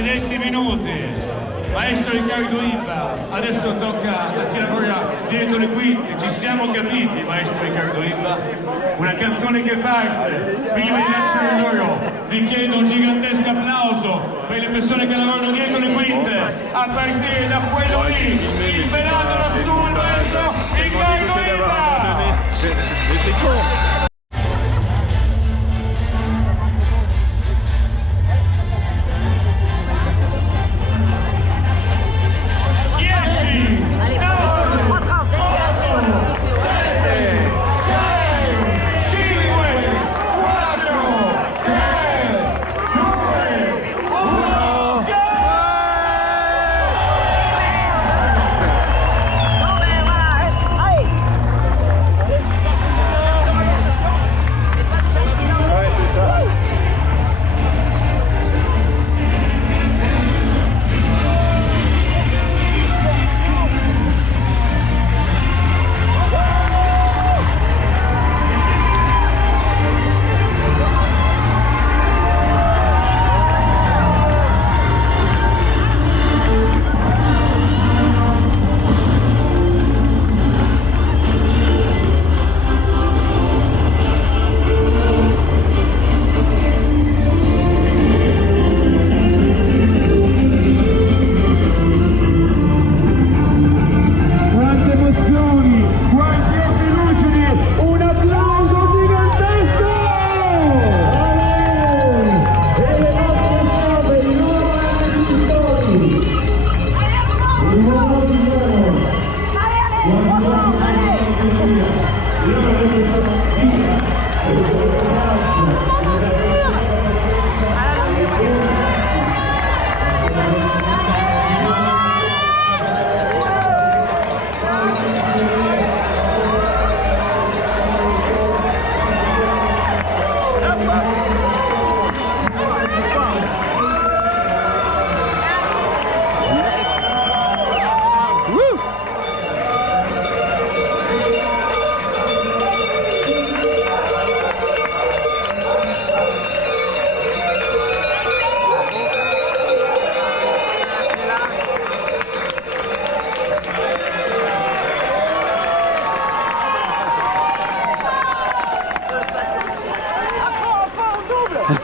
maledetti minuti. Maestro Riccardo Ibba, adesso tocca la tiratoria dietro le quinte. Ci siamo capiti, maestro Riccardo Ibba? Una canzone che parte. Prima di lasciare loro, vi chiedo un gigantesco applauso per le persone che lavorano dietro le quinte, a partire da quello lì, il pelato lassù, il maestro Riccardo Ibba!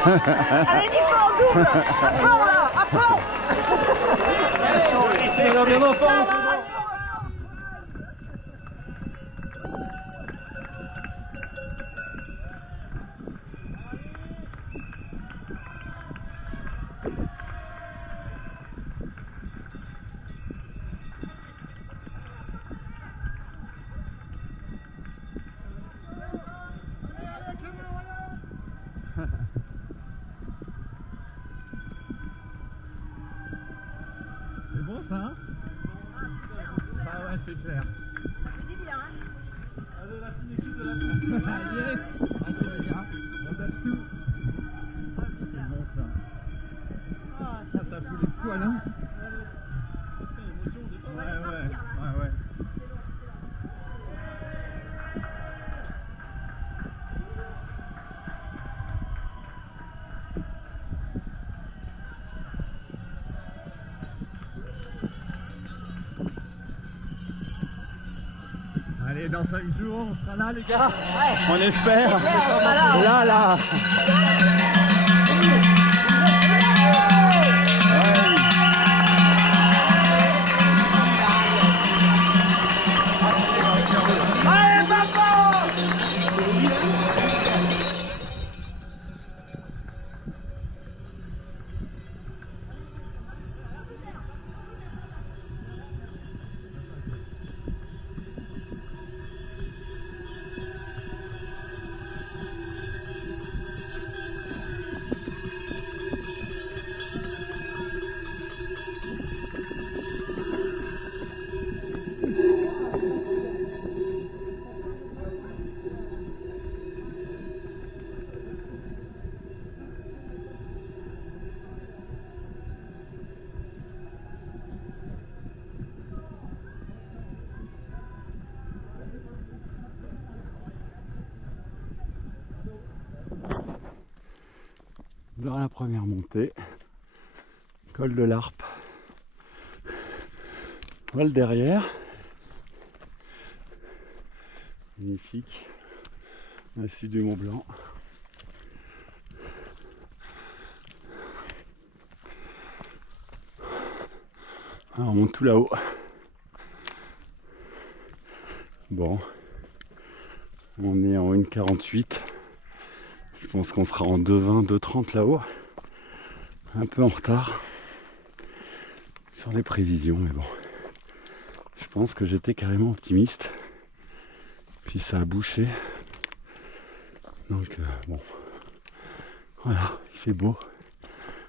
Allez, dis pas en double. À fond là, à fond. C'est bon ça hein? Ah ouais c'est clair. Tu dis bien hein. Allez la fine équipe de la France. Yes. Ok les gars, on tape tout. C'est bon ça. Ah ça fout les poils hein. Ouais. Allez, dans 5 jours, on sera là, les gars. Ouais. On espère. Là. Allez, papa. Dans la première montée, Col de l'Arpe. Voilà le derrière. Magnifique. Massif du Mont Blanc. Alors, on monte tout là-haut. Bon. On est en 1,48. Je pense qu'on sera en 2,20, 2,30 là-haut. Un peu en retard sur les prévisions, mais bon. Je pense que j'étais carrément optimiste. Puis ça a bouché. Donc bon. Voilà, il fait beau.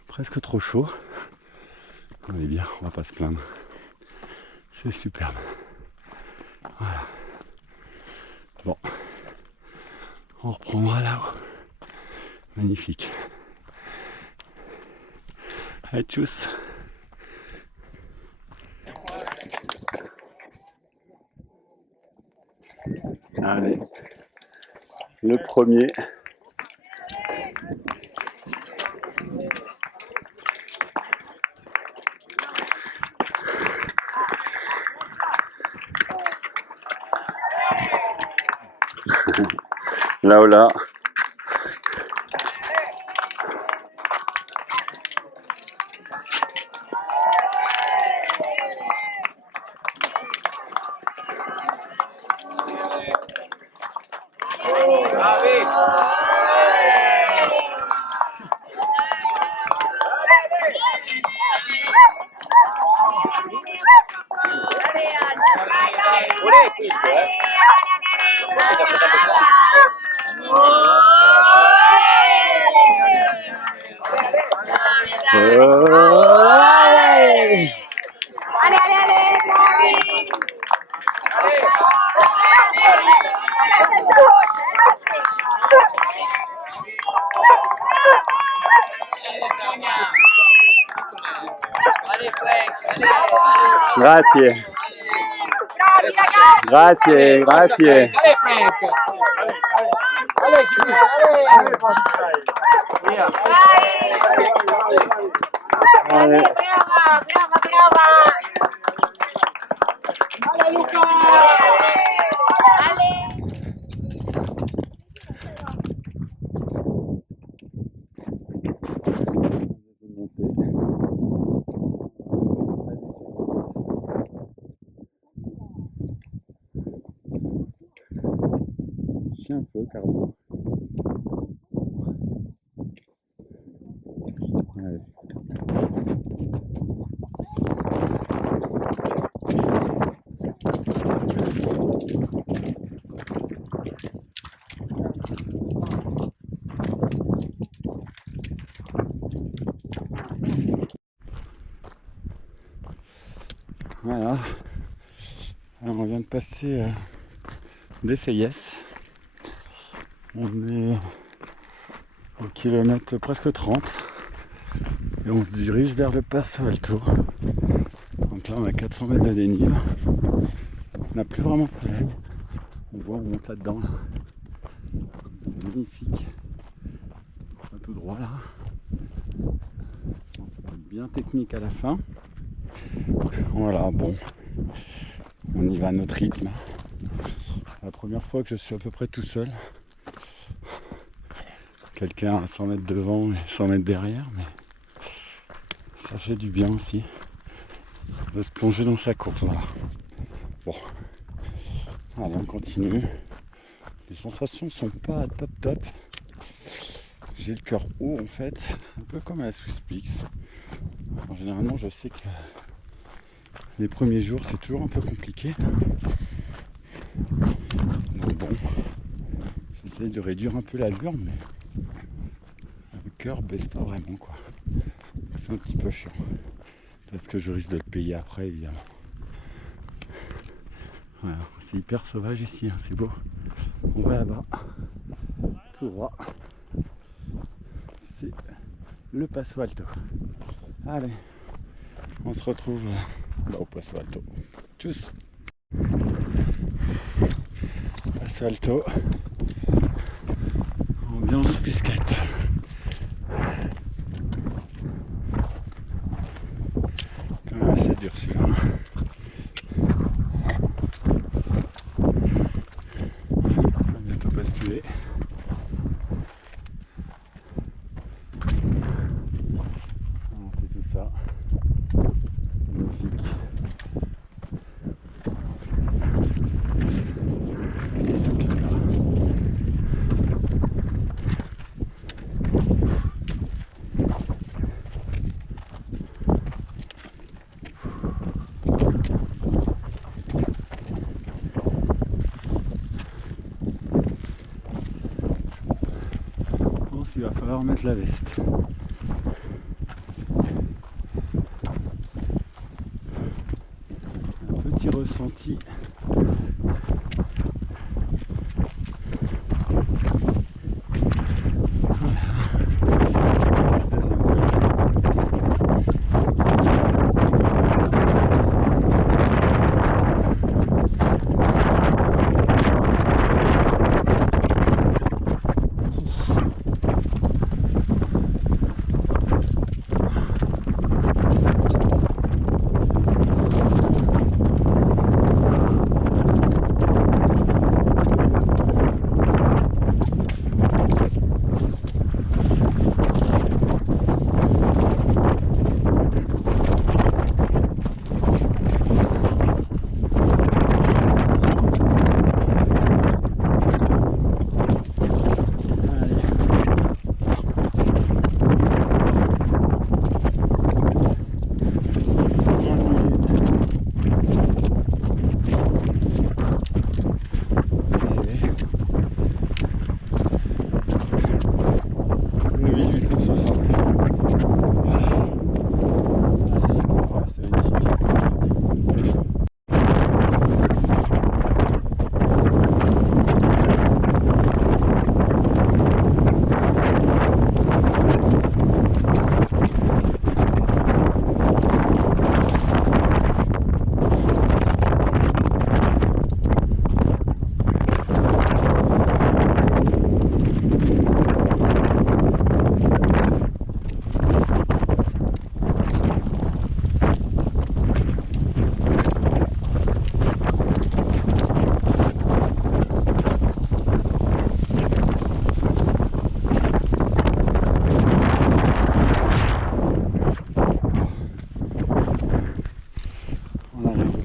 Presque trop chaud. On est bien, on va pas se plaindre. C'est superbe. Voilà. Bon. On reprendra là-haut. Magnifique. Allez, tchuss. Allez. Le premier. Là, là. Grazie. Grazie, grazie. Allez Frank. Allez Gigi, allez. Allez. Brava. Allez Luca. Un peu cardio. Allez. Voilà. Alors on vient de passer des Fayès. On est au kilomètre presque 30 et on se dirige vers le Passo Alto. Donc là on a 400 mètres de dénive. On n'a plus vraiment de problème. On voit, on monte là-dedans. Là. C'est magnifique. On va tout droit là. Ça va être bien technique à la fin. Voilà, bon. On y va à notre rythme. La première fois que je suis à peu près tout seul. Quelqu'un à 100 mètres devant et 100 mètres derrière, mais ça fait du bien aussi de se plonger dans sa course. Voilà. Bon, allez, on continue. Les sensations sont pas top. J'ai le cœur haut en fait, un peu comme à la Swiss Peaks. Généralement, je sais que les premiers jours c'est toujours un peu compliqué. Donc bon, j'essaie de réduire un peu l'allure, mais le cœur baisse pas vraiment quoi. C'est un petit peu chiant. Parce que je risque de le payer après évidemment. Voilà, c'est hyper sauvage ici, hein, c'est beau. On va là-bas. Tout droit. C'est le Passo Alto. Allez, on se retrouve au Passo Alto. Tchuss. Passo Alto. Ambiance pisquette. c'est dur celui-là. On va bientôt basculer. Monter tout ça. Magnifique. Il va falloir mettre la veste. Un petit ressenti.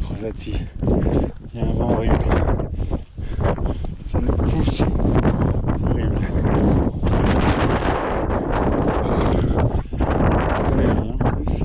Crozati. Il y a un vent horrible. Ça nous pousse. C'est horrible. Il n'y a rien en plus.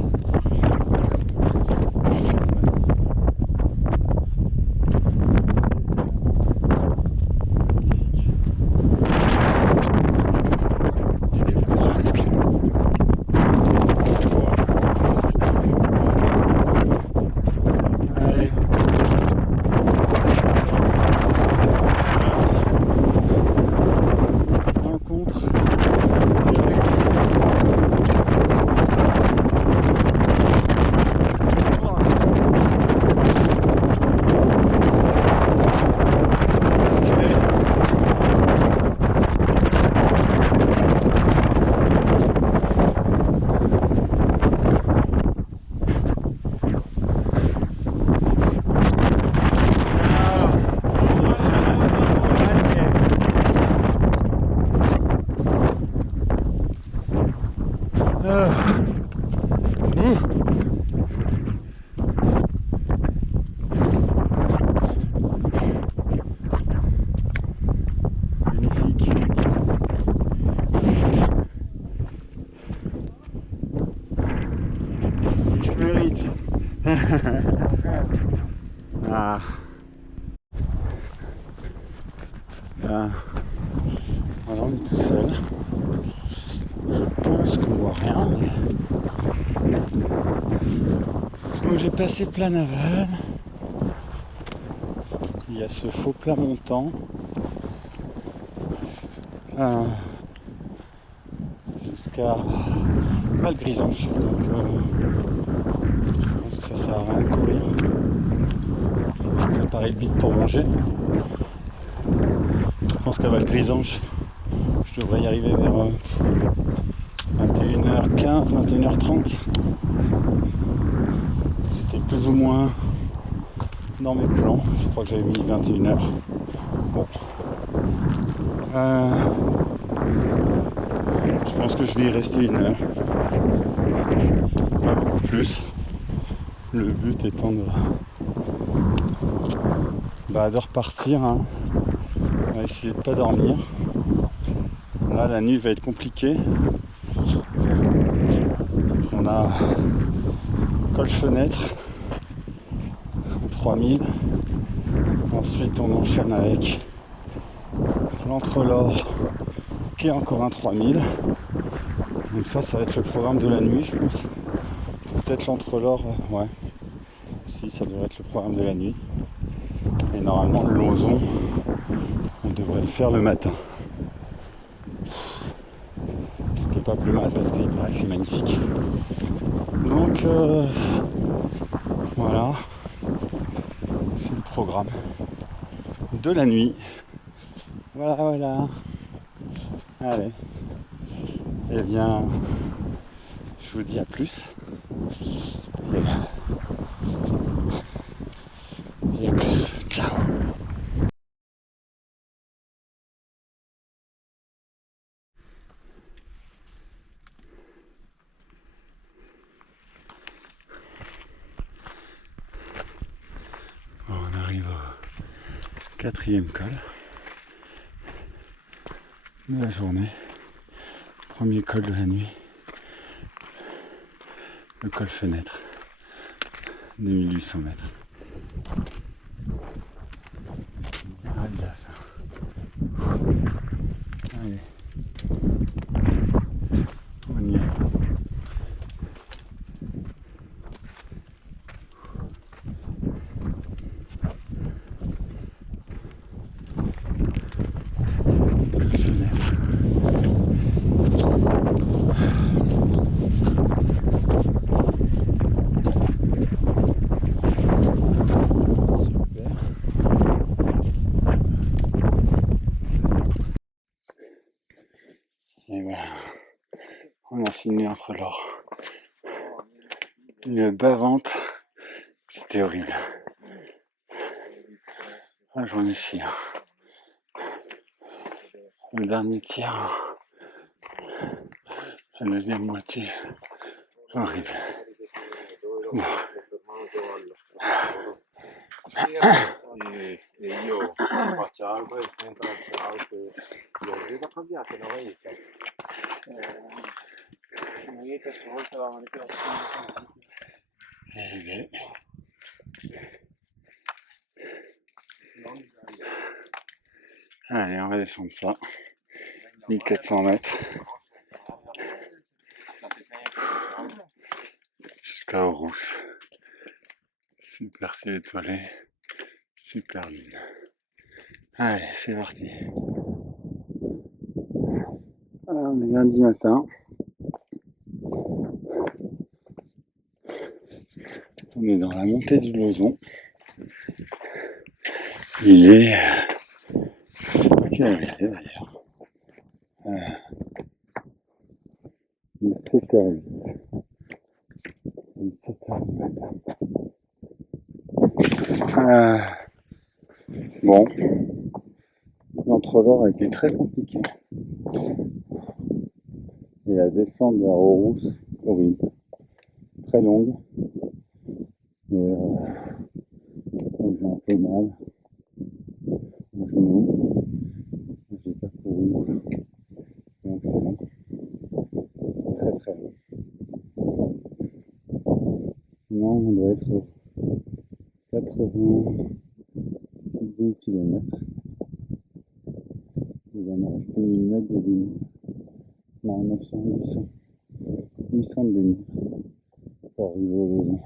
Magnifique. Il se mérite. Ah. Là, voilà, on est tout seul. Je pense qu'on voit rien. Donc j'ai passé plein naval. Il y a ce faux plat montant. Jusqu'à Valgrisange. Donc je pense que ça sert à rien de courir. Je vais préparer le bide pour manger. Je pense qu'à Valgrisange, je devrais y arriver vers 21h15, 21h30. C'était plus ou moins dans mes plans. Je crois que j'avais mis 21h. Bon. Je pense que je vais y rester 1 heure. Pas beaucoup plus. Le but étant de repartir. Hein. On va essayer de ne pas dormir. Là, la nuit va être compliquée. On a col-fenêtre en 3000. Ensuite, on enchaîne avec l'Entrelaure qui est encore un 3000. Donc ça va être le programme de la nuit, je pense. Peut-être l'Entrelaure, ouais. Si, ça devrait être le programme de la nuit. Et normalement, le Lauson, on devrait le faire le matin. Ce qui n'est pas plus mal parce qu'il paraît que c'est magnifique. Donc, voilà. C'est le programme de la nuit. Voilà. Allez. Eh bien, je vous dis à plus. Et à plus. Ciao. On arrive au 4e col de la journée. Premier col de la nuit. Le col fenêtre de 1800 mètres. Allez, on y est. Et voilà, on a fini Entrelaure. Une bavante, c'était horrible. Ah, j'en ai chié. Le dernier tiers, la deuxième moitié, horrible. Bon. E io faccio altro e mentre altro io vedo cambiato una maglietta stavolta la maglietta Allez, on va descendre ça. 1400 mètres. Jusqu'à Aarhus. Super ciel étoilé. Super lune. Allez, c'est parti. Alors, on est lundi matin. On est dans la montée du Lauson. Il est... je sais pas quelle heure il est d'ailleurs. Il est 7h08. 7h du matin. Bon. L'Entrelaure a été très compliqué. Et la descente vers Aarhus, horrible. Très longue. Et j'ai un peu mal au genou. J'ai pas couru. Donc c'est long. C'est très très long. Sinon on doit être au 86e km. Il va nous rester 1000 mètres de dénivelé. Non, 900, 800 de dénivelé pour arriver au Lauson.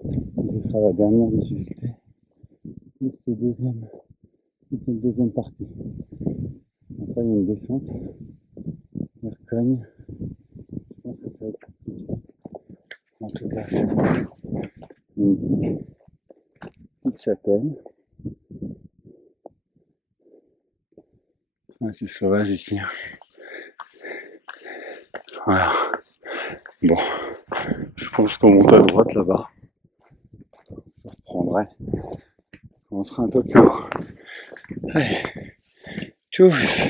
Et ce sera la dernière difficulté de cette deuxième partie. Après il y a une descente vers Cogne. Je pense que ça va être compliqué. En tout cas, une petite chapelle. Ah, c'est sauvage ici. Voilà. Bon, je pense qu'on monte à droite là-bas. On sera un peu plus haut. Allez, tchuss.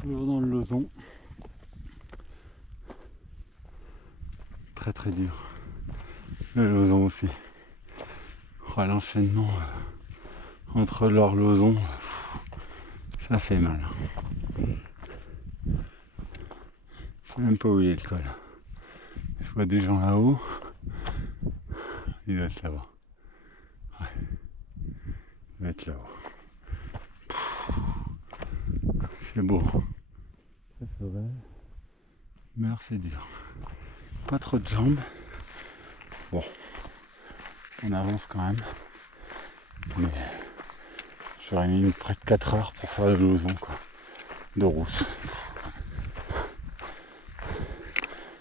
Toujours dans le Lozon. Très très dur. Le Lozon aussi. Oh, l'enchaînement entre l'Or-Lozon, ça fait mal. Je sais même pas où il est le col. Je vois des gens là-haut. Il doit être là-bas. Ouais. Il doit être là-haut. C'est beau. Très sauvage. Mais alors c'est dur. Pas trop de jambes. Bon. On avance quand même. Mais j'aurais mis près de 4 heures pour faire le Lozon quoi. De rousse.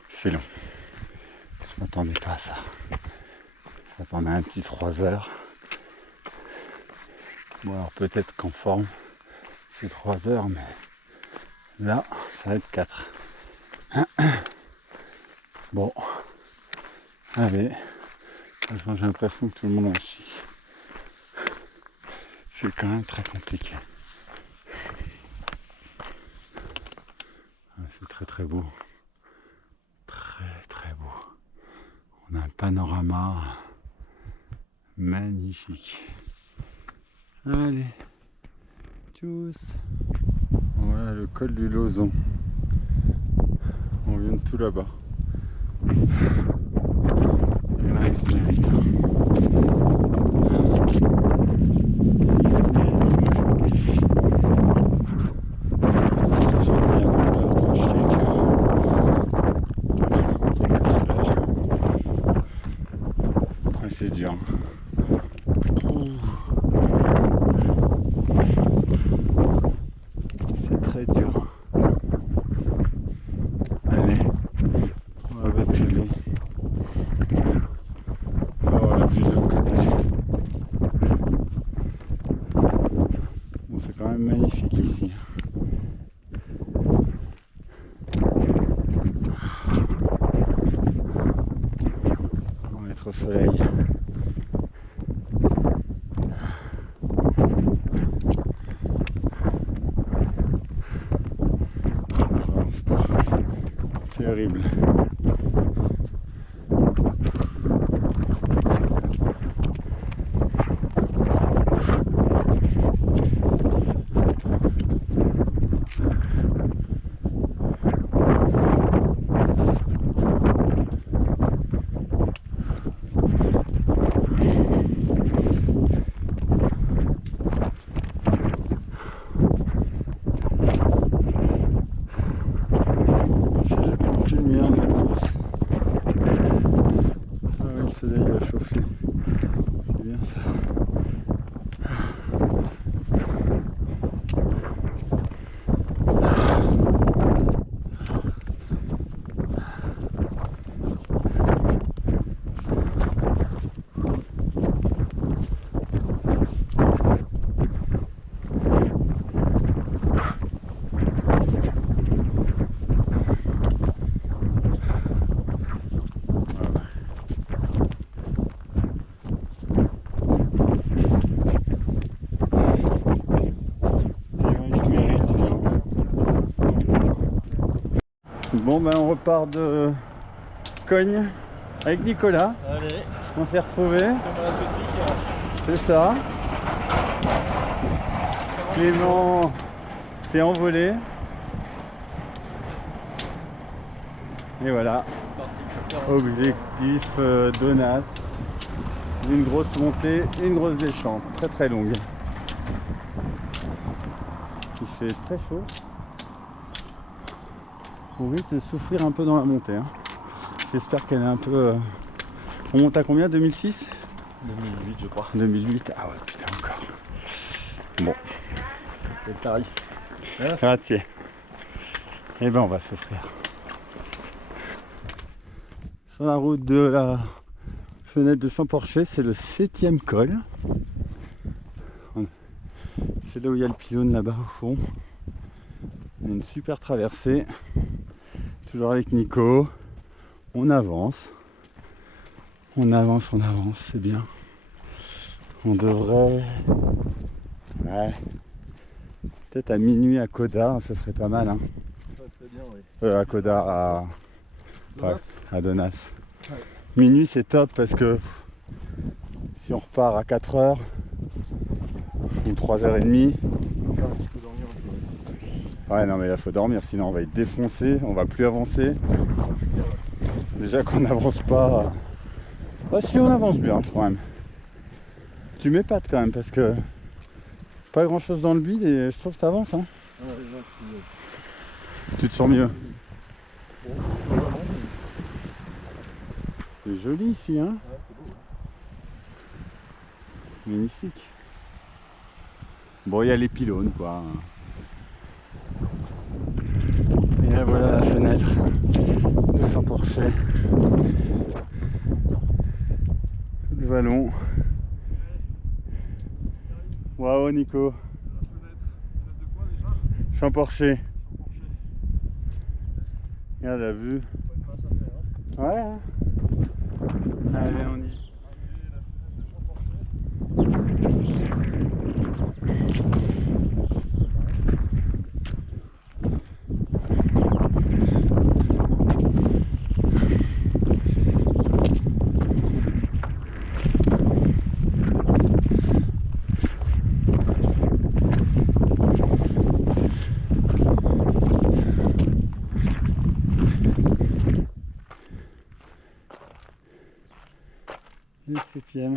C'est long. Je m'attendais pas à ça. J'attendais un petit 3 heures. Bon alors peut-être qu'en forme c'est 3 heures mais là ça va être 4. Bon. Allez. De toute façon j'ai l'impression que tout le monde en chie. C'est quand même très compliqué. C'est très très beau. Très très beau. On a un panorama magnifique. Allez. Tchuss. Voilà le col du Lozon. On vient de tout là-bas. Et là il se mérite. C'est dur. C'est très dur. Allez, on va basculer. Oh la vue de l'autre côté. Bon, c'est quand même magnifique ici. On va être au soleil. C'est horrible. Le soleil va chauffer, c'est bien ça. Bon ben on repart de Cogne avec Nicolas. Allez, On s'est retrouvés. comme la sauce pique. C'est ça. Clément s'est envolé. Et voilà. Objectif Donas. Une grosse montée et une grosse descente. Très très longue. Il fait très chaud. On risque de souffrir un peu dans la montée. Hein. J'espère qu'elle est un peu... On monte à combien? 2006 2008 je crois. 2008. Ah ouais putain encore. Bon. C'est le tarif. Grazie. Et ben on va souffrir. Sur la route de la fenêtre de Champorcher, c'est le 7e col. C'est là où il y a le pylône là-bas au fond. On a une super traversée. Toujours avec Nico. On avance. On avance, c'est bien. On devrait... Ouais. Peut-être à minuit à Koda, ce serait pas mal. Hein. Ouais, très bien, oui. À Koda, Donas. à Donas. Ouais. Minuit c'est top parce que si on repart à 4h ou 3h30. Ouais non mais là faut dormir sinon on va être défoncé, on va plus avancer. Déjà qu'on n'avance pas. Bah si on avance bien quand même. Tu m'épates quand même parce que pas grand chose dans le bide et je trouve que t'avances hein. Ouais, là, Tu te sens mieux. bon, pas vraiment, mais C'est joli ici hein. ouais, c'est beau. Magnifique. Bon il y a les pylônes quoi. Et là voilà la fenêtre de Saint-Porcher. Tout le vallon. Waouh Nico. Saint-Porcher. Regarde la vue. Ouais hein. Allez on y. Le 7e.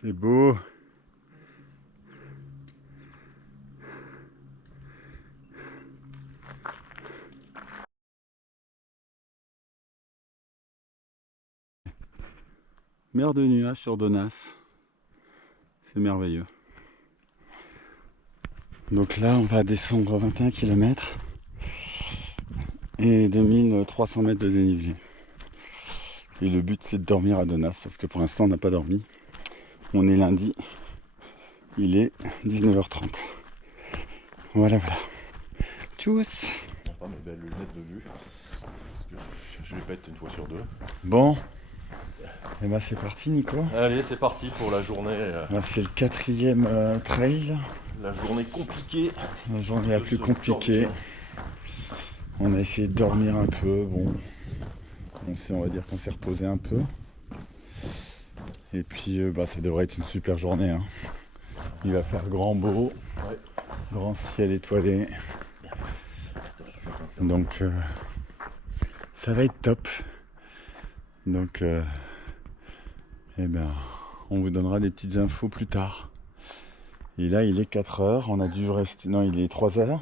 C'est beau. Mer de nuages sur Donas. C'est merveilleux. Donc là on va descendre 21 km. Et 2300 mètres de dénivelé. Et le but c'est de dormir à Donas parce que pour l'instant on n'a pas dormi. On est lundi, il est 19h30. Voilà. Tchuss. Enfin, mes belles lunettes de vue. Parce que je vais pas être une fois sur deux. Bon, et bah c'est parti Nico. Allez, c'est parti pour la journée. Là, c'est le 4e trail. La journée compliquée. La journée la plus compliquée. On a essayé de dormir un peu, bon, on va dire qu'on s'est reposé un peu. Et puis ça devrait être une super journée. Hein. Il va faire grand beau, Ouais. grand ciel étoilé. Donc ça va être top. Donc on vous donnera des petites infos plus tard. Et là il est 4h, on a dû rester. Non il est 3h.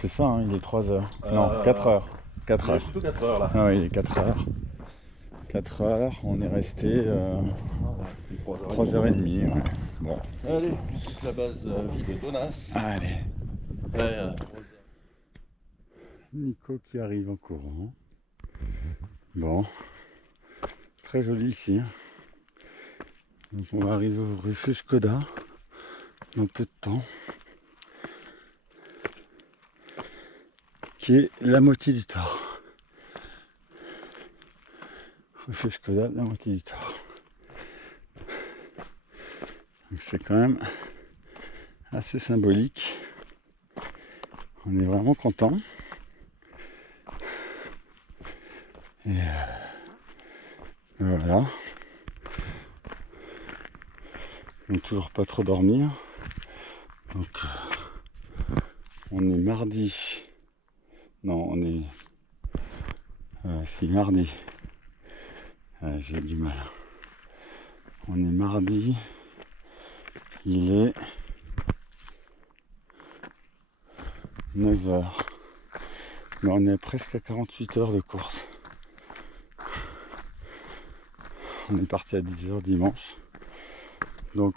C'est ça, hein, il est 3h. Non, 4h. 4h. Plutôt 4 heures là. Ah oui, il est 4h. 4h, on est resté 3h30. Ouais. Bon. Allez, toute la base vie de Donas. Allez. Ouais, Nico qui arrive en courant. Bon. Très joli ici. Donc on va arriver au refuge Koda dans peu de temps. Qui est la moitié du Thor. Refuge Koda, la moitié du Thor. Donc c'est quand même assez symbolique. On est vraiment content. Et voilà. On n'a toujours pas trop dormir. Donc on est mardi. Non, on est... si, mardi. J'ai du mal. On est mardi. Il est 9h. Mais on est presque à 48 heures de course. On est parti à 10h dimanche. Donc,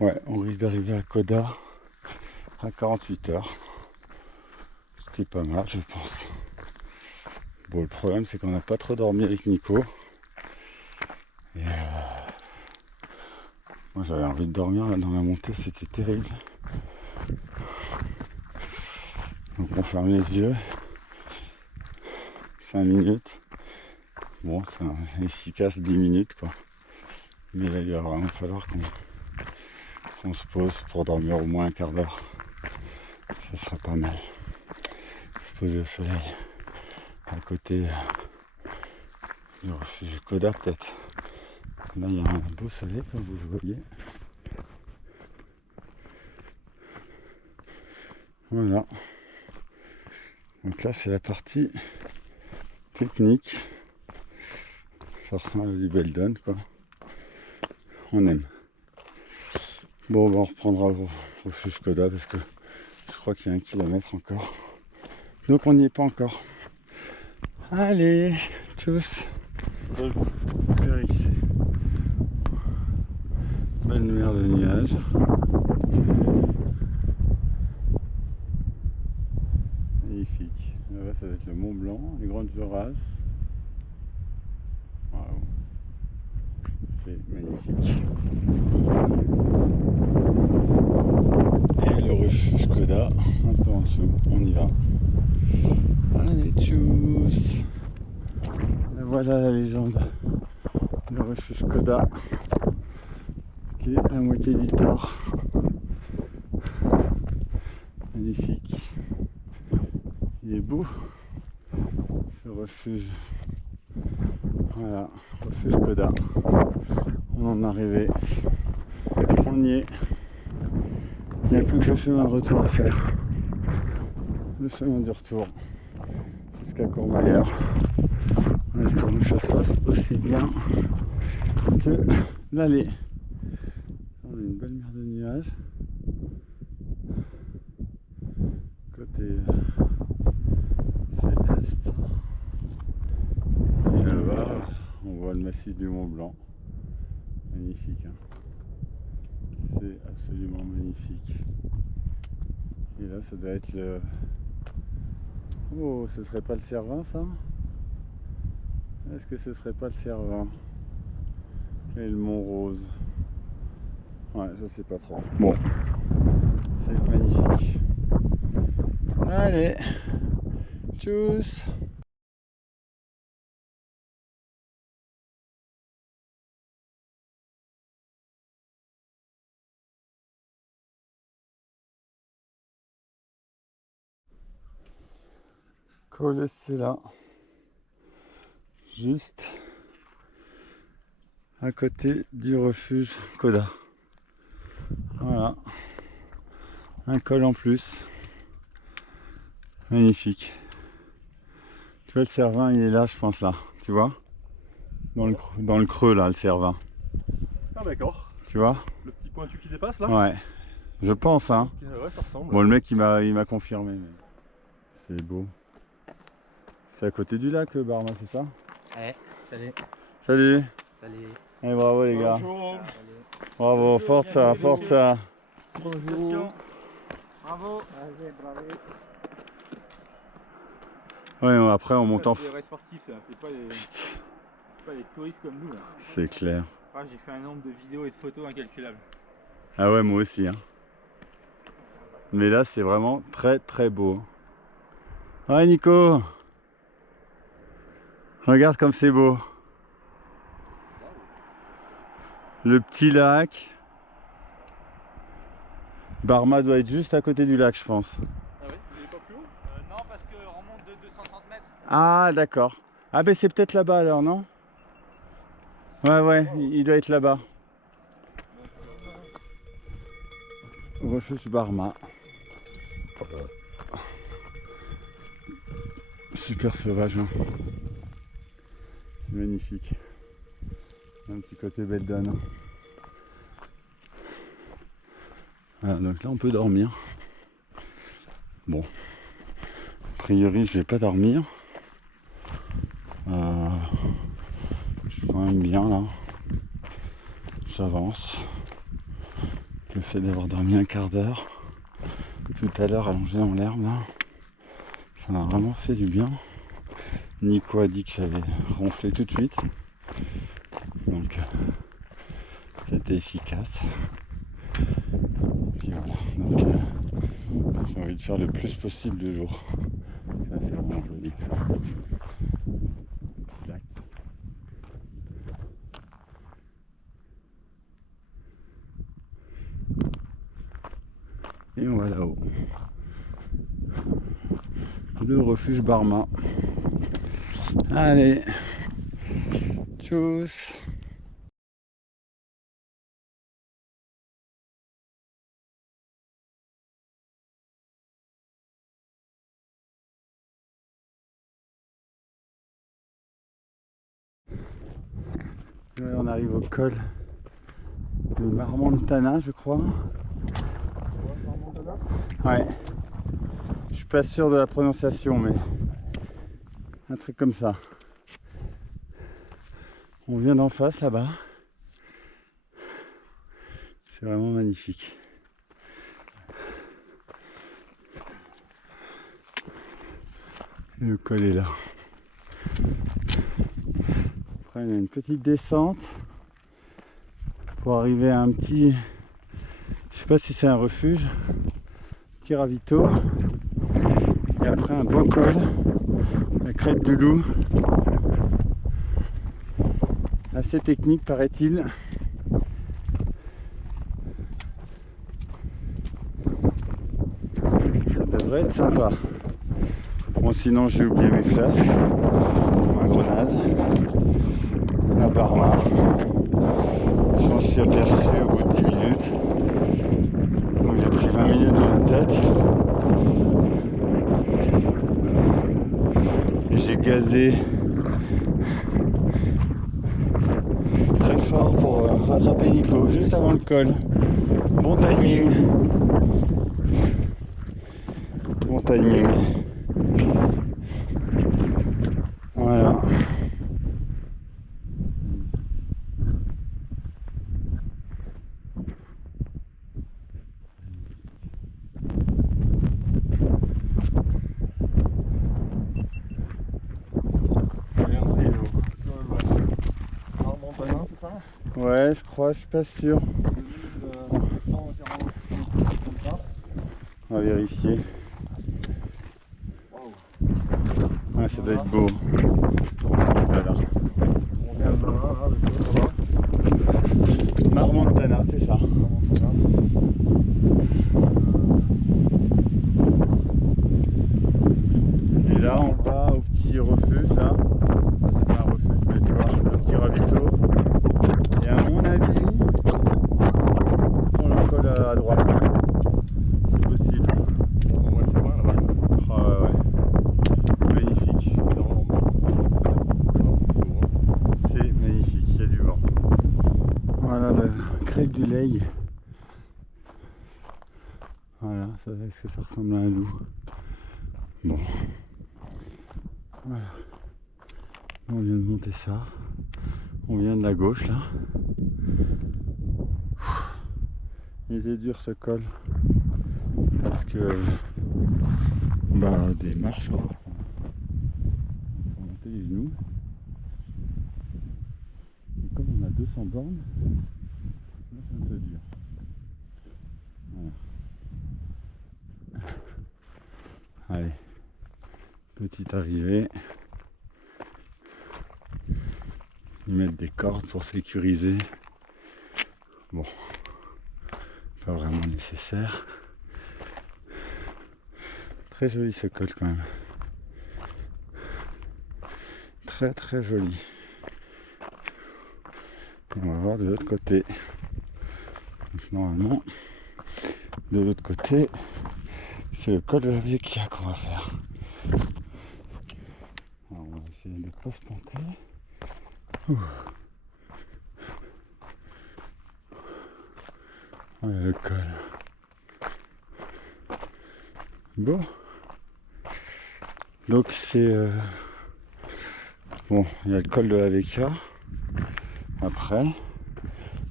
ouais, on risque d'arriver à Koda à 48 heures. Ce qui est pas mal, je pense. Bon, le problème, c'est qu'on n'a pas trop dormi avec Nico. Et moi, j'avais envie de dormir là dans la montée, c'était terrible. On ferme les yeux. 5 minutes. Bon, c'est efficace 10 minutes quoi. Mais là il va vraiment falloir qu'on se pose pour dormir au moins un quart d'heure. Ça sera pas mal. Se poser au soleil. À côté du refuge Koda peut-être. Là il y a un beau soleil comme vous le voyez. Voilà. Donc là c'est la partie technique. Ça ressemble à du Beldon quoi. On aime. Bon on reprendra le refuge Koda parce que je crois qu'il y a 1 kilomètre encore. Donc on n'y est pas encore. Allez, tous. Vers ici. Belle mer de nuages. Magnifique. Là ça va être le Mont Blanc, les Grandes Jorasses. Waouh. C'est magnifique. Et le refuge Koda, un peu en dessous, on y va. Allez, tchuss. Et voilà la légende. Le refuge Koda, qui est à moitié du tort. Magnifique. Il est beau, ce refuge. Voilà, refuge Koda. On en est arrivé. On y est. Il n'y a plus que le chemin de retour à faire. Le chemin du retour jusqu'à Courmayeur. On espère que ça se passe aussi bien que l'aller. On a une belle mer de nuages. Côté c'est est. Et là-bas, on voit le massif du Mont Blanc. Magnifique. Hein. C'est absolument magnifique. Et là, ça doit être le... Oh, ce serait pas le Cervin, ça? Est-ce que ce serait pas le Cervin? Et le Mont Rose? Ouais, je sais pas trop. Bon, c'est magnifique. Allez, tchuss! Col c'est là, juste à côté du refuge Koda. Voilà, un col en plus, magnifique. Tu vois le Cervin, il est là, je pense là, tu vois, dans le creux là, le Cervin. Ah d'accord. Tu vois? Le petit pointu qui dépasse là? Ouais, je pense hein. Ouais, ça ressemble. Bon, le mec il m'a confirmé, mais c'est beau. C'est à côté du lac Barma, c'est ça? Ouais, salut. Salut. Salut. Et bravo les gars. Bonjour. Bravo, forza, forza. Bonjour. Bravo. Allez, bravo. Ouais, après on monte en... C'est des vrais sportifs, ça. C'est pas les touristes comme nous. Là. C'est clair. Ah, j'ai fait un nombre de vidéos et de photos incalculable. Ah ouais, moi aussi. Hein. Mais là, c'est vraiment très très beau. Ouais, Nico. Regarde comme c'est beau. Le petit lac. Barma doit être juste à côté du lac, je pense. Ah ouais, il est pas plus haut non, parce qu'on remonte de 230 mètres. Ah, d'accord. Ah ben c'est peut-être là-bas alors, non? Ouais, il doit être là-bas. Refuge Barma. Super sauvage. Hein. C'est magnifique. Un petit côté Beldon. Voilà, donc là on peut dormir. Bon. A priori je vais pas dormir. Je suis quand même bien là. J'avance. Le fait d'avoir dormi un quart d'heure tout à l'heure allongé dans l'herbe là, ça m'a vraiment fait du bien. Nico a dit que j'avais ronflé tout de suite. Donc c'était efficace. Puis voilà. Donc J'ai envie de faire le plus possible de jours. Ça c'est vraiment joli. Petit lac. Et on va là-haut. Le refuge Barma. Allez. Tchuss. On arrive au col de Marmontana, je crois. Ouais. Je suis pas sûr de la prononciation, mais un truc comme ça. On vient d'en face là-bas. C'est vraiment magnifique. Et le col est là. Après, il y a une petite descente pour arriver à un petit, je sais pas si c'est un refuge, petit ravito. Et après un beau col, la crête du loup. Assez technique paraît-il. Ça devrait être sympa. Bon, sinon j'ai oublié mes flasques, un grenade, un Barma. Je m'en suis aperçu au bout de 10 minutes. Donc j'ai pris 20 minutes dans la tête. Et j'ai gazé très fort pour rattraper Nico juste avant le col. Bon timing. Bon timing. Voilà. Marmontana, c'est ça? Ouais, je crois, je suis pas sûr. 2245 comme ça. On va vérifier. Ouais, ça doit être beau. Voilà. On vient de là, le col là-bas. Marmontana, c'est ça. Et là, on va au petit refuge, là. Enfin, c'est pas un refuge, mais tu vois, le petit ravito. Et à mon avis, on prend le col à droite. C'est possible. Ouais, c'est loin là-bas. Ah ouais. Magnifique. C'est vraiment beau. C'est beau, hein. C'est magnifique, il y a du vent. Voilà le crêpe du Lay. Voilà, est-ce que ça ressemble à un loup? Bon. Voilà. On vient de monter ça. On vient de la gauche là. Il était dur ce col. Parce que des marches. On va monter les genoux. Et comme on a 200 bornes, là c'est un peu dur. Voilà. Allez, petite arrivée. Ils mettent des cordes pour sécuriser. Bon, pas vraiment nécessaire. Très joli ce col quand même. Très très joli. On va voir de l'autre côté. Donc, normalement, de l'autre côté, c'est le col de la Vecchia qu'on va faire. Alors, on va essayer de ne pas se planter. Voilà le col. Bon. Donc c'est... Bon, il y a le col de la Vecchia. Après,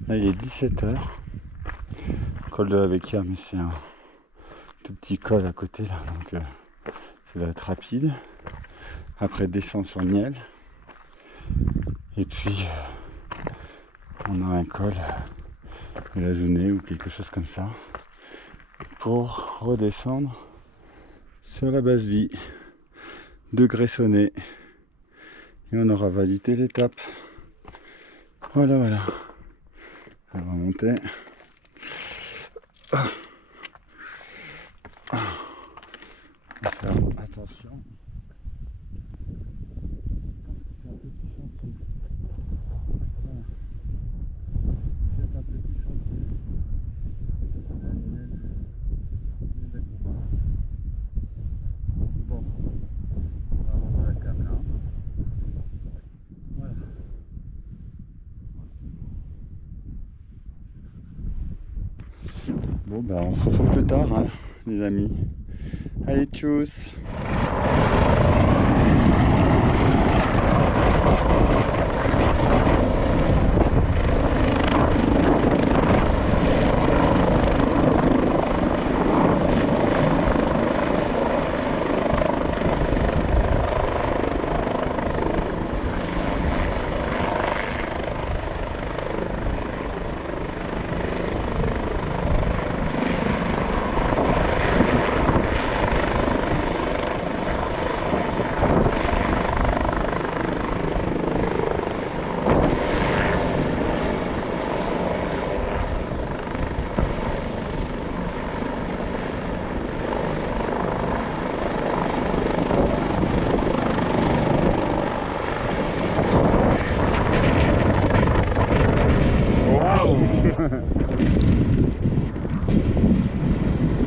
là il est 17h. Col de la Vecchia, mais c'est un tout petit col à côté là, donc ça va être rapide. Après descendre sur Niel. Et puis on a un col de la Zounée ou quelque chose comme ça pour redescendre sur la base vie de Gressoney. Et on aura validé l'étape. Voilà, voilà. On va monter. On va faire attention. C'est un petit chantier. Voilà. C'est un petit chantier. Ça, c'est Daniel. Bon. On va monter la cam là. Voilà. Bon, ben on se retrouve plus tard, hein, les amis. Allez, tchuss!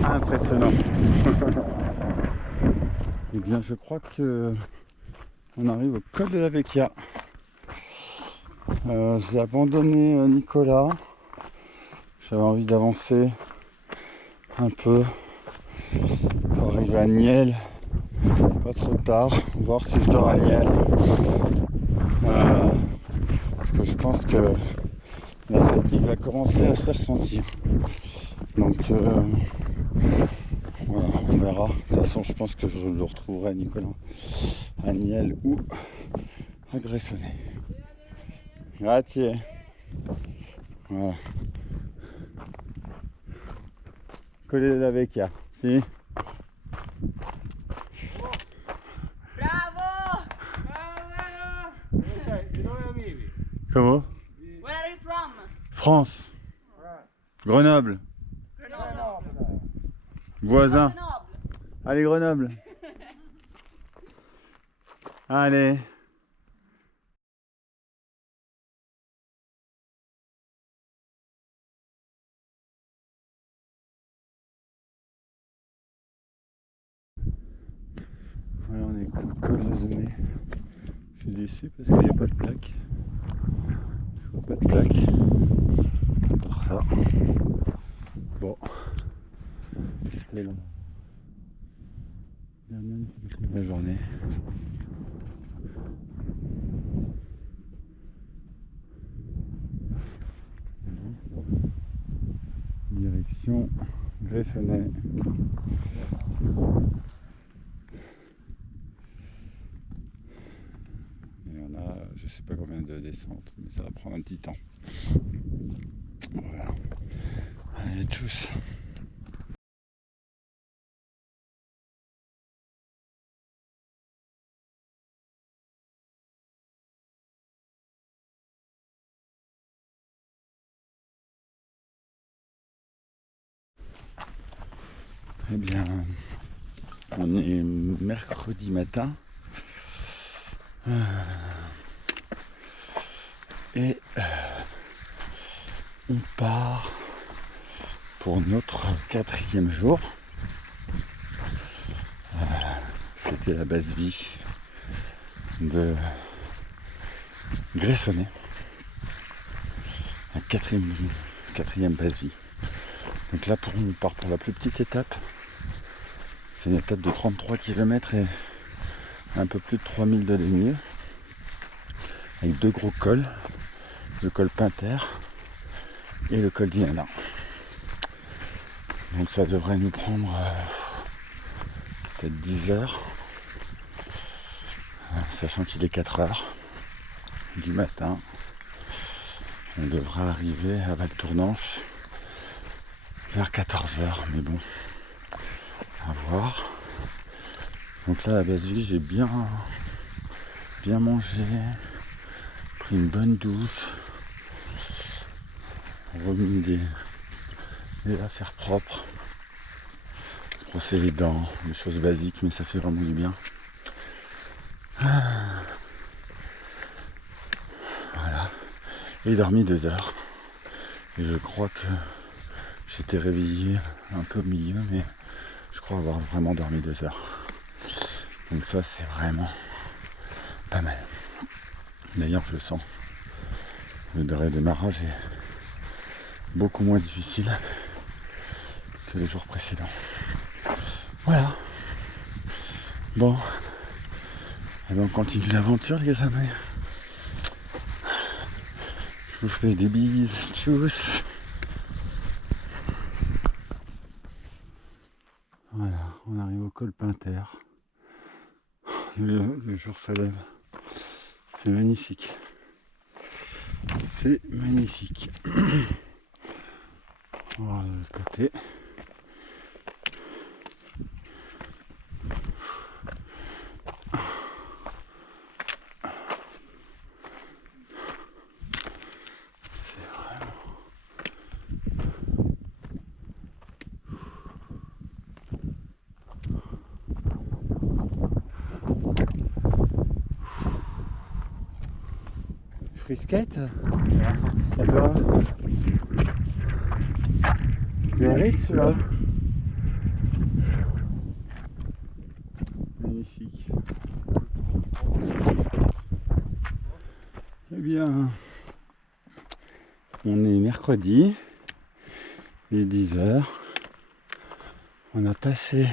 Impressionnant. Eh bien, je crois que on arrive au col de la Vecchia. J'ai abandonné Nicolas. J'avais envie d'avancer un peu pour arriver à Niel, pas trop tard, voir si je dors à Niel. Parce que je pense que la fatigue va commencer à se faire sentir. Donc voilà, on verra. De toute façon, je pense que je le retrouverai, Nicolas, à Niel ou à Gressoney. Grazie. Voilà. Colle della Vecchia, si? Bravo! Comment? Where are you from? France. Grenoble. Voisin. Grenoble. Allez, Grenoble. Allez. Voilà, on est col raisonné. Je suis déçu parce qu'il n'y a pas de plaque. Je vois pas de plaque. Pour ça. Bon. C'est long. La journée. Direction Gressoney. Et on a je sais pas combien de descentes, mais ça va prendre un petit temps. Voilà. Allez, tchuss. Eh bien, on est mercredi matin et on part pour notre 4e jour. C'était la base vie de Gressoney, la quatrième base vie. Donc là, on part pour la plus petite étape. C'est une étape de 33 km et un peu plus de 3000 de dénivelé, avec 2 gros cols, le col Pinter et le col Diana. Donc ça devrait nous prendre peut-être 10 heures, sachant qu'il est 4 heures du matin. On devra arriver à Val Tournanche vers 14h, mais bon, à voir. Donc là, à la base vie, j'ai bien mangé, pris une bonne douche, remis des affaires propres, brosser les dents, des choses basiques, mais ça fait vraiment du bien. Voilà, et dormi 2 heures. Et je crois que j'étais réveillé un peu au milieu, mais je crois avoir vraiment dormi 2 heures. Donc ça, c'est vraiment pas mal. D'ailleurs, je sens le démarrage est beaucoup moins difficile que les jours précédents. Voilà. Bon, et ben on continue l'aventure, les amis. Je vous fais des bises, tchuss. Voilà, on arrive au col Pinter. Le jour se lève. C'est magnifique. C'est magnifique. On va de l'autre côté. Frisquette? D'accord. C'est mérite celui-là. Magnifique. Eh bien, on est mercredi, il est 10h. On a passé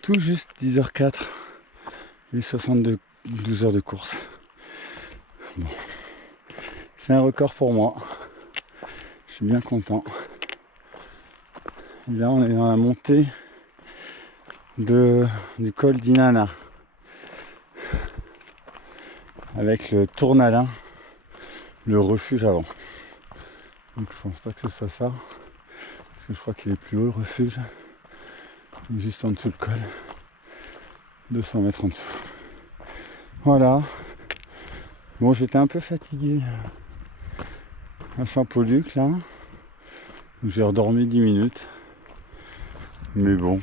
tout juste 10h04 et 12 heures de course. Bon. C'est un record pour moi. Je suis bien content. Et là, on est dans la montée du col d'Inanna. Avec le Tournalin, le refuge avant. Donc je pense pas que ce soit ça. Parce que je crois qu'il est plus haut le refuge. Juste en dessous le col. 200 mètres en dessous. Voilà. Bon, j'étais un peu fatigué à Saint-Pauluc là. J'ai redormi 10 minutes. Mais bon.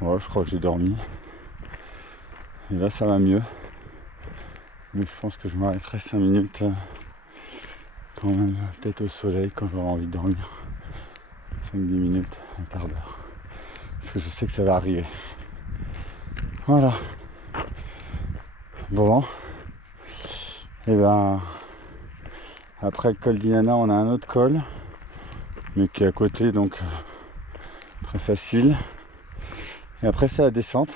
Ouais, je crois que j'ai dormi. Et là ça va mieux. Mais je pense que je m'arrêterai 5 minutes quand même, peut-être au soleil quand j'aurai envie de dormir. 5-10 minutes, un quart d'heure. Parce que je sais que ça va arriver. Voilà. Bon. Et ben après le col d'Inanna, on a un autre col, mais qui est à côté, donc très facile. Et après c'est la descente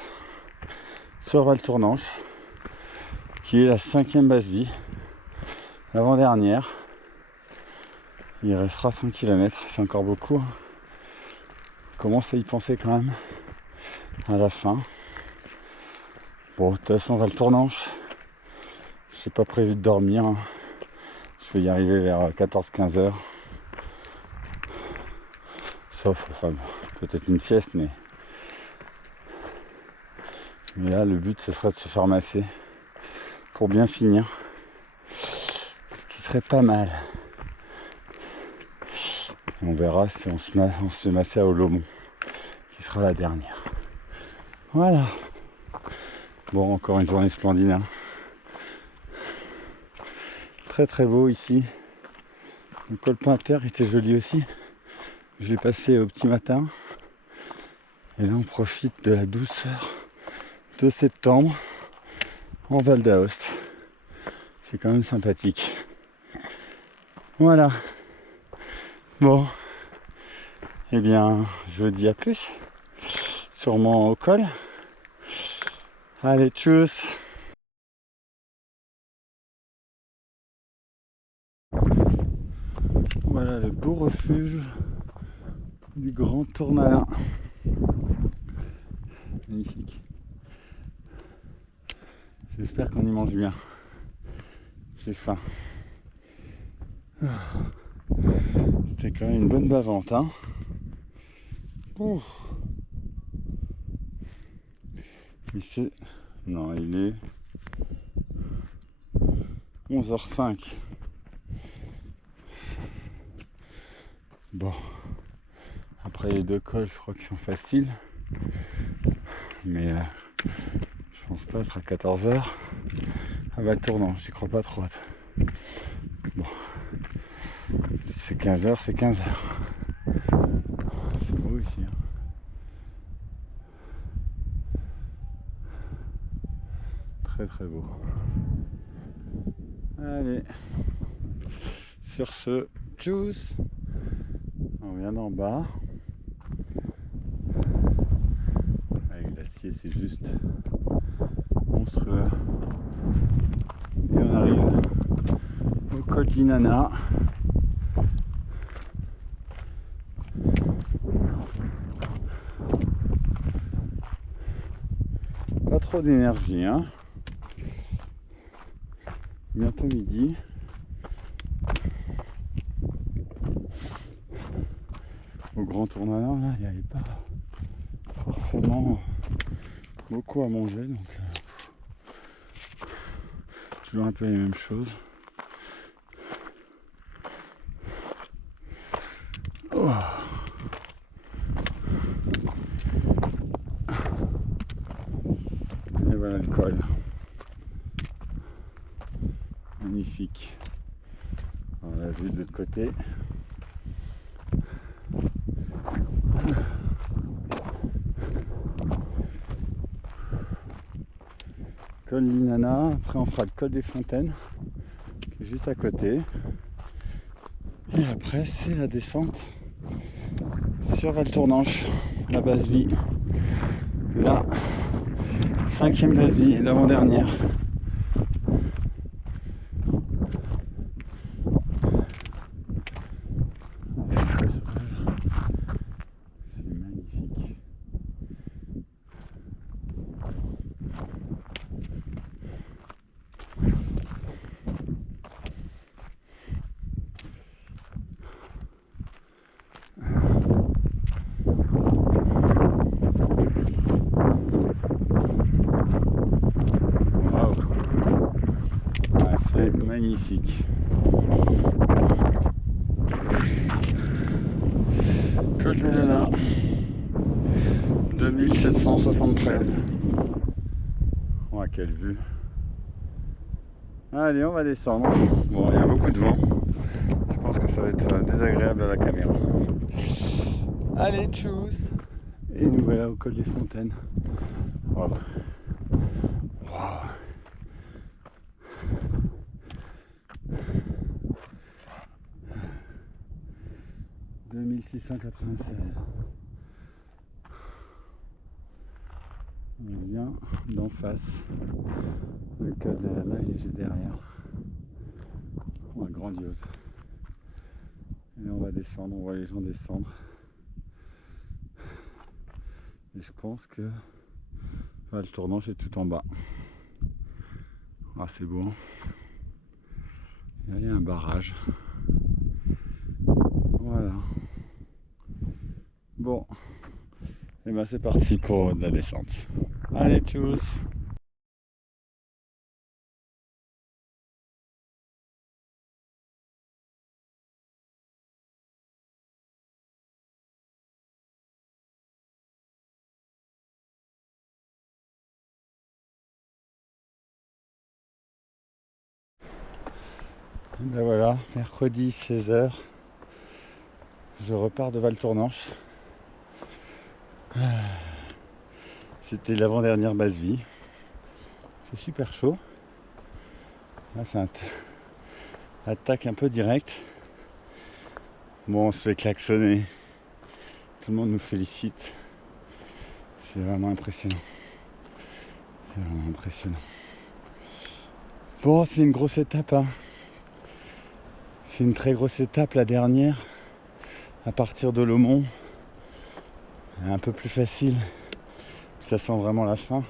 sur Val Tournanche, qui est la 5e base vie, l'avant-dernière. Il restera 100 km, c'est encore beaucoup. Je commence à y penser quand même à la fin. Bon, de toute façon, Val Tournanche, j'ai pas prévu de dormir. Je vais y arriver vers 14-15 heures. Sauf, enfin, peut-être une sieste, mais là, le but, ce serait de se faire masser pour bien finir. Ce qui serait pas mal. Et on verra si on se fait masser à Olomont, qui sera la dernière. Voilà. Bon, encore une journée splendide. Hein. Très très beau ici. Le col Pinter était joli aussi. Je l'ai passé au petit matin. Et là on profite de la douceur de septembre en Val d'Aoste. C'est quand même sympathique. Voilà. Bon. Eh bien, je vous dis à plus. Sûrement au col. Allez, tchuss. Voilà le beau refuge du Grand Tournalin. Magnifique. J'espère qu'on y mange bien. J'ai faim. C'était quand même une bonne bavante, hein. Ouh. Ici, non, il est 11h05. Bon, après les 2 cols, je crois qu'ils sont faciles, mais je pense pas être à 14h. Ah bah le tournant, j'y crois pas trop. Bon, si c'est 15h, c'est 15h. C'est beau ici, hein. Très très beau. Allez, sur ce, tchuss. On vient d'en bas. Avec glacier, c'est juste monstrueux. Et on arrive au col d'Inanna. Pas trop d'énergie, hein. Bientôt midi. Au Grand Tournant, là, il n'y avait pas forcément beaucoup à manger, donc toujours un peu les mêmes choses. Oh. Et voilà le col. Magnifique. On l'a vu de l'autre côté. Col d'Inanna, après on fera le col des Fontaines, qui est juste à côté. Et après c'est la descente sur Val Tournanche, la base vie. La 5e base vie, l'avant-dernière. C'est très sauvage. C'est magnifique. C'est magnifique. Col d'Inanna, 2773. Oh, quelle vue. Allez, on va descendre. Bon, il y a beaucoup de vent. Je pense que ça va être désagréable à la caméra. Allez, tchuss. Et nous voilà au col des Fontaines. Wow. Wow. 2696. On vient d'en face. Le col de l'Inanna il est juste derrière. Ouais, grandiose. Et on va descendre, on voit les gens descendre. Et je pense que le tournant c'est tout en bas. Ah, c'est beau. Hein. Il y a un barrage. Voilà. Bon, et ben c'est parti pour de la descente. Allez, tchuss. Ben voilà, mercredi 16h, je repars de Val Tournanche. C'était l'avant-dernière base vie. C'est super chaud. Là c'est un attaque un peu direct. Bon, on se fait klaxonner. Tout le monde nous félicite. C'est vraiment impressionnant. C'est vraiment impressionnant. Bon, c'est une grosse étape, hein. C'est une très grosse étape, la dernière, à partir de Lomont. Un peu plus facile, ça sent vraiment la fin.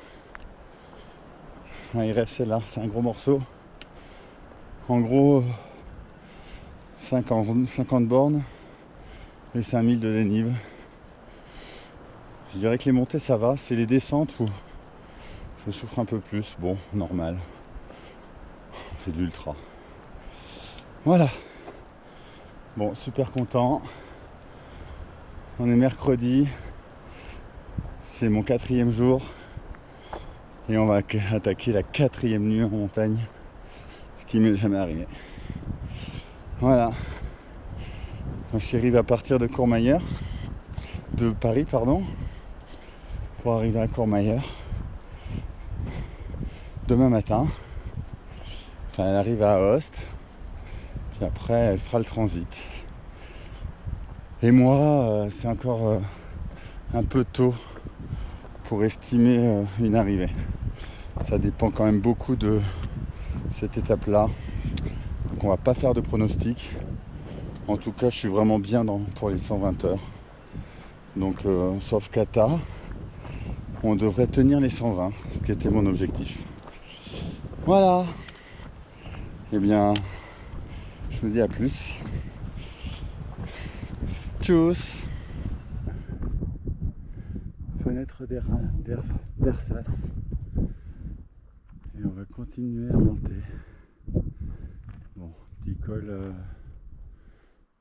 Il reste celle-là, c'est un gros morceau. En gros, 50 bornes, les 5000 de dénive. Je dirais que les montées ça va, c'est les descentes où je souffre un peu plus. Bon, normal. C'est de l'ultra. Voilà. Bon, super content. On est mercredi. C'est mon 4e jour. Et on va attaquer la 4e nuit en montagne. Ce qui m'est jamais arrivé. Voilà. Ma chérie va partir de Courmayeur. De Paris, pardon. Pour arriver à Courmayeur. Demain matin. Enfin, elle arrive à Aoste. Puis après, elle fera le transit. Et moi, c'est encore un peu tôt pour estimer une arrivée. Ça dépend quand même beaucoup de cette étape-là. Donc on va pas faire de pronostic. En tout cas, je suis vraiment bien pour les 120 heures. Donc, sauf kata, on devrait tenir les 120, ce qui était mon objectif. Voilà. Eh bien, je vous dis à plus. Tchuss. Fenêtre d'Ersas. Et on va continuer à monter. Bon, petit col,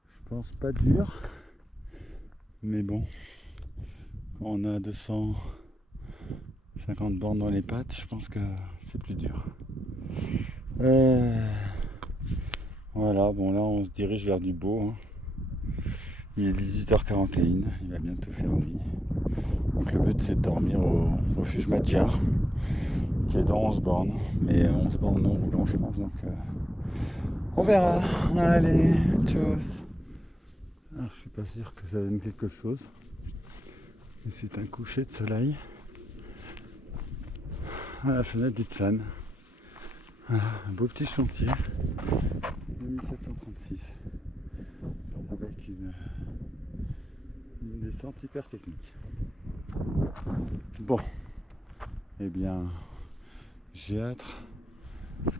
je pense pas dur. Mais bon, quand on a 250 bornes dans les pattes, je pense que c'est plus dur. Voilà, bon là on se dirige vers du beau. Hein. Il est 18h41, il va bientôt faire nuit. Donc le but c'est de dormir au refuge Madja, qui est dans 11 bornes, mais 11 bornes non roulant je pense, donc on verra. Allez, tchuss. Alors, je suis pas sûr que ça donne quelque chose, mais c'est un coucher de soleil à la fenêtre d'Itzan. Voilà, un beau petit chantier de 1736 avec une descente hyper technique. Bon, eh bien, j'ai hâte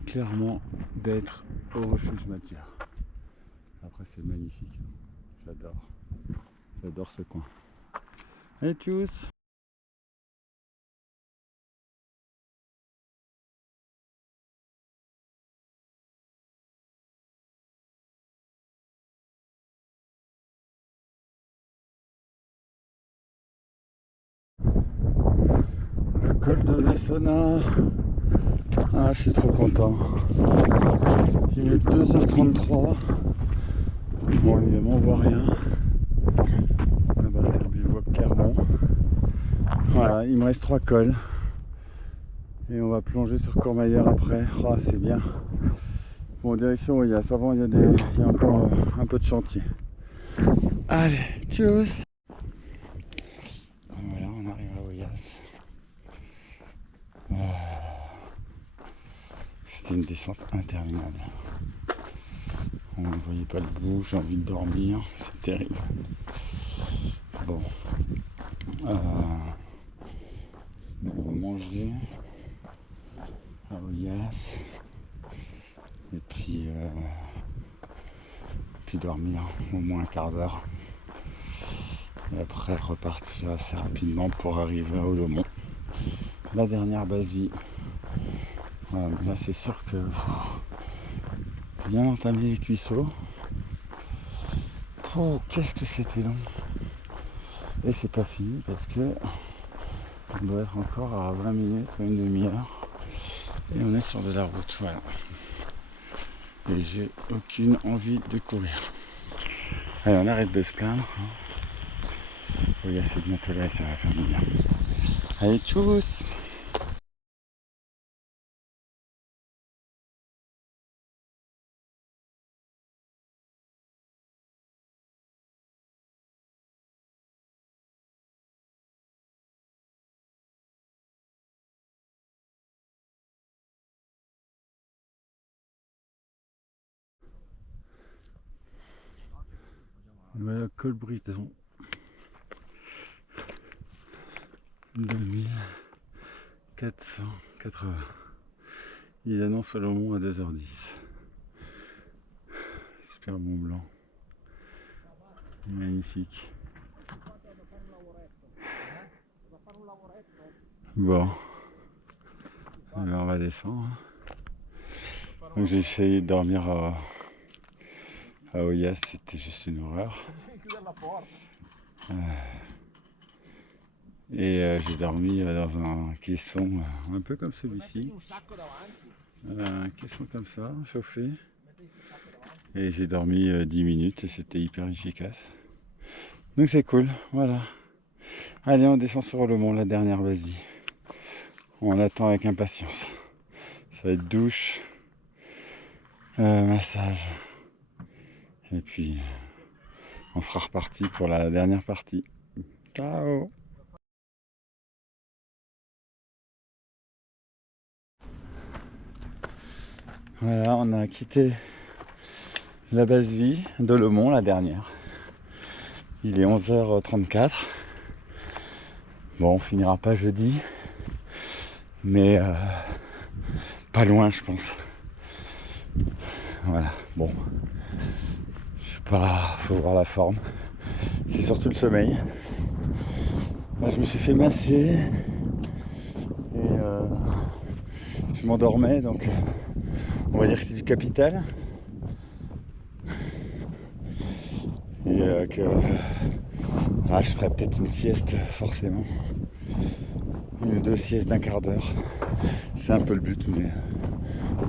clairement d'être au refuge Madja. Après, c'est magnifique, j'adore ce coin. Allez, tchuss. Le col de Vessona. Ah, je suis trop content. Il est 2h33. Bon, évidemment, on voit rien. Là-bas, c'est le bivouac Clermont. Voilà, il me reste 3 cols. Et on va plonger sur Courmayeur après. Ah, c'est bien. Bon, direction Oyas. Avant, il y a encore un peu de chantier. Allez, tchuss. Voilà, on arrive à Oyas. C'était une descente interminable. On ne voyait pas le bout, j'ai envie de dormir, c'est terrible. Bon. On va manger à Oyas. Et puis dormir au moins un quart d'heure. Et après repartir assez rapidement pour arriver à Olomont. La dernière base vie. Voilà, là c'est sûr que bien entamer les cuisseaux. Oh, qu'est-ce que c'était long. Et c'est pas fini parce que on doit être encore à 20 minutes ou une demi-heure. Et on est sur de la route, voilà. Et j'ai aucune envie de courir. Allez, on arrête de se plaindre. Oui, c'est bientôt là et ça va faire du bien. Allez, tchuss. Voilà, col Brison. 2480. Il annonce Olomont à 2h10. Super Mont Blanc. Magnifique. Bon. Alors on va descendre. Donc j'ai essayé de dormir à Oyas, c'était juste une horreur. Et j'ai dormi dans un caisson un peu comme celui-ci. Un caisson comme ça, chauffé. Et j'ai dormi 10 minutes et c'était hyper efficace. Donc c'est cool, voilà. Allez, on descend sur le mont, la dernière base vie. On l'attend avec impatience. Ça va être douche, massage. Et puis, on sera reparti pour la dernière partie. Ciao! Voilà, on a quitté la base vie de Le Mont, la dernière. Il est 11h34. Bon, on finira pas jeudi, mais pas loin, je pense. Voilà, bon. Je sais pas, faut voir la forme. C'est surtout le sommeil. Là, je me suis fait masser et je m'endormais, donc on va dire que c'est du capital. Et que je ferai peut-être une sieste, forcément. Une ou deux siestes d'un quart d'heure. C'est un peu le but, mais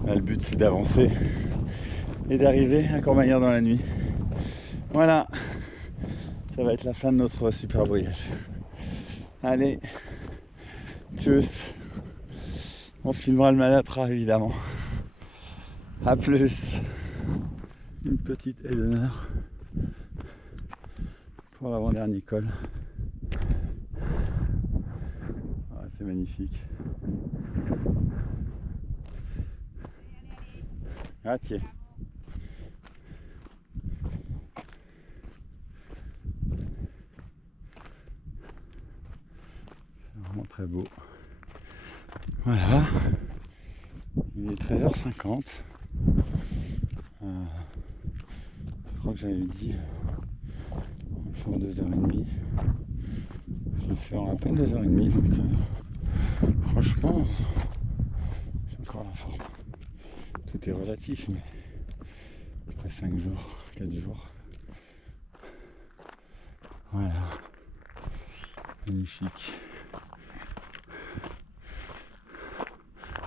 là, le but c'est d'avancer et d'arriver à Courmayeur dans la nuit. Voilà, ça va être la fin de notre super voyage. Allez, tchuss. On filmera le Manatra évidemment. A plus. Une petite haie d'honneur pour l'avant-dernier col. Ah, c'est magnifique. Ah tiens. C'est vraiment très beau. Voilà. Il est 13h50. Je crois que j'avais dit on va faire 2h30. Je vais faire à peine 2h30, donc franchement j'ai encore la forme. Tout est relatif, mais après 5 jours, 4 jours. Voilà. Magnifique.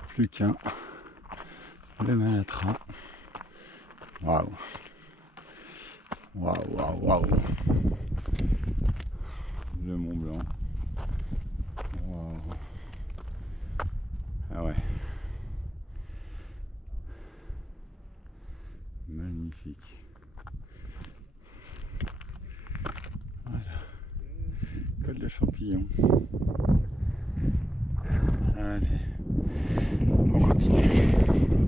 Plus qu'un. Le Manatra. Waouh. Waouh, waouh, waouh. Le Mont Blanc. Waouh. Ah ouais. Magnifique. Voilà. Col de Champillon. Allez. On continue.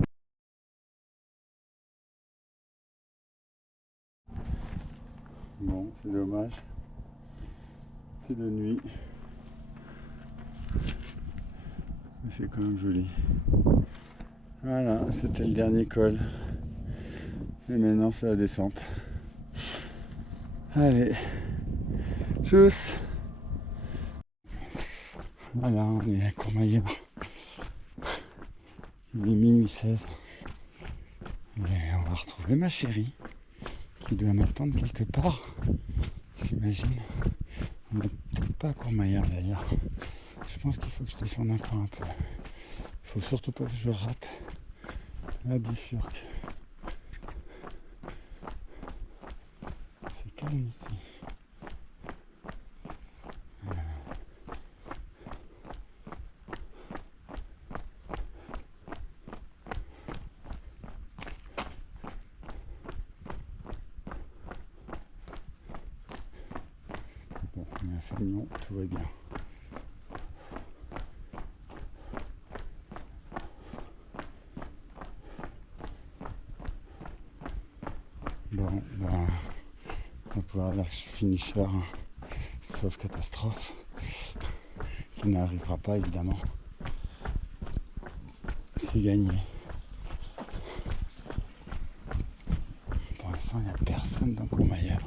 Bon, c'est dommage. C'est de nuit. Mais c'est quand même joli. Voilà, c'était le dernier col. Et maintenant c'est la descente. Allez. Tchuss. Voilà, on est à Courmayeur. Il est minuit 16. Et on va retrouver ma chérie qui doit m'attendre quelque part. J'imagine. On n'est peut-être pas à Courmayeur d'ailleurs. Je pense qu'il faut que je descende encore un peu. Il faut surtout pas que je rate la bifurque. C'est calme ici. Bon, on a fait le nom, tout va bien. Bon, ben, on va pouvoir dire que je suis finisher, sauf catastrophe, qui n'arrivera pas évidemment. C'est gagné. Pour l'instant, il n'y a personne dans Courmayeur.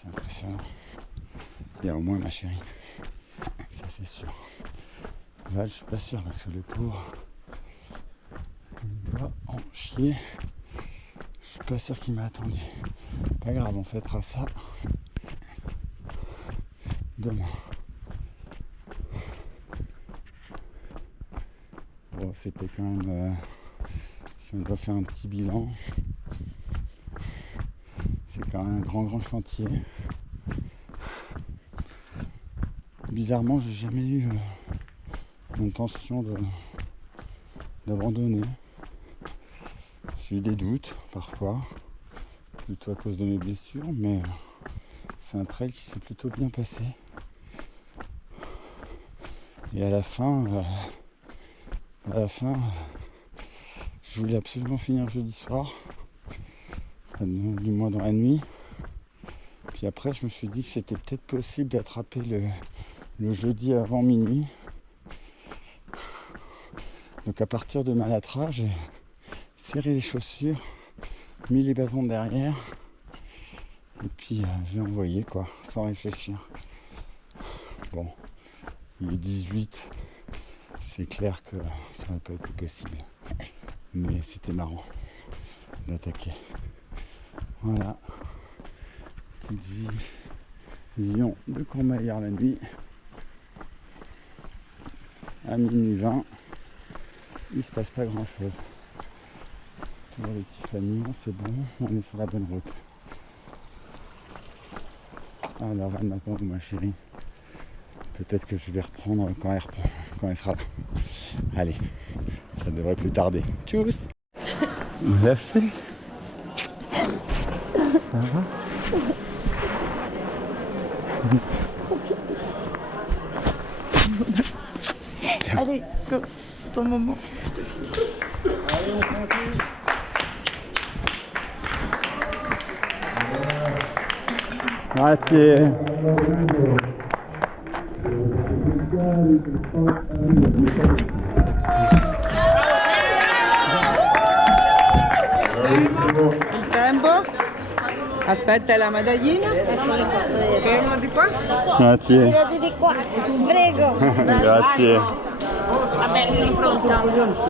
C'est impressionnant. Il y a au moins ma chérie. Ça c'est sûr. Val, je suis pas sûr parce que le pauvre, il doit en chier. Je suis pas sûr qu'il m'a attendu. Pas grave, on fêtera ça demain. Bon, c'était quand même... si on doit faire un petit bilan, c'est quand même un grand chantier. Bizarrement, j'ai jamais eu l'intention d'abandonner. J'ai eu des doutes parfois, plutôt à cause de mes blessures, mais c'est un trail qui s'est plutôt bien passé. Et à la fin, je voulais absolument finir jeudi soir, du moins dans la nuit. Puis après, je me suis dit que c'était peut-être possible d'attraper le jeudi avant minuit. Donc à partir de Malatra, j'ai serré les chaussures, mis les bâtons derrière, et puis j'ai envoyé quoi, sans réfléchir. Bon, il est 18, c'est clair que ça n'aurait pas été possible. Mais c'était marrant d'attaquer. Voilà. Petite vision de Courmayeur la nuit. À minuit 20. Il se passe pas grand chose. Toujours les petits familles, c'est bon, on est sur la bonne route. Alors elle m'attend ma chérie. Peut-être que je vais reprendre quand elle sera là. Allez, ça devrait plus tarder. Tchuss. On l'a fait. Ça va? Allez, go, c'est ton moment. Je te file. Allez, on continue. Grazie. Il tempo. Aspetta la medaglina. Fermo di qua. Grazie. Tirati di qua, prego. Grazie. Va bene, sono pronta.